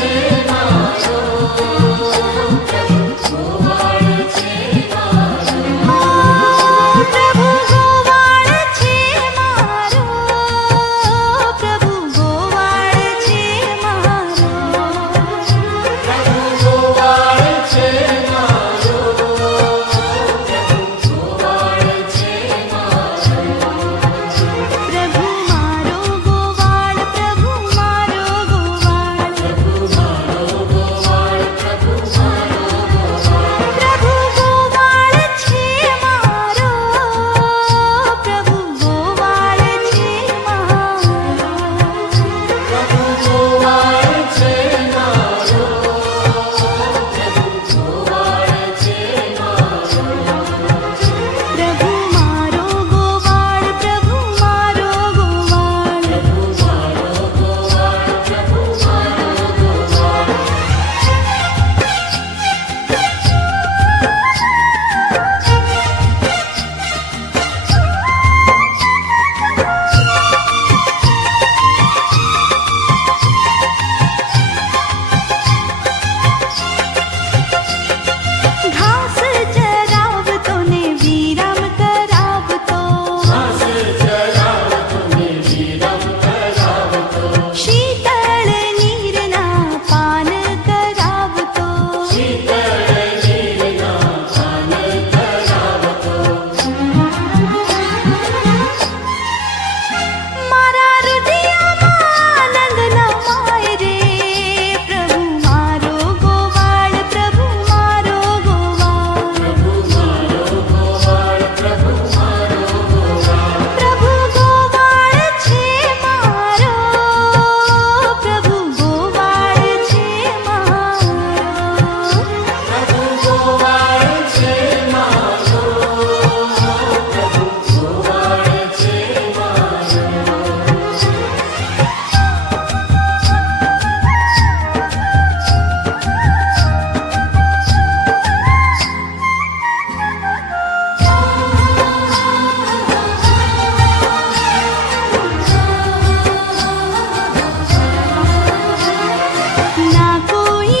Yeah.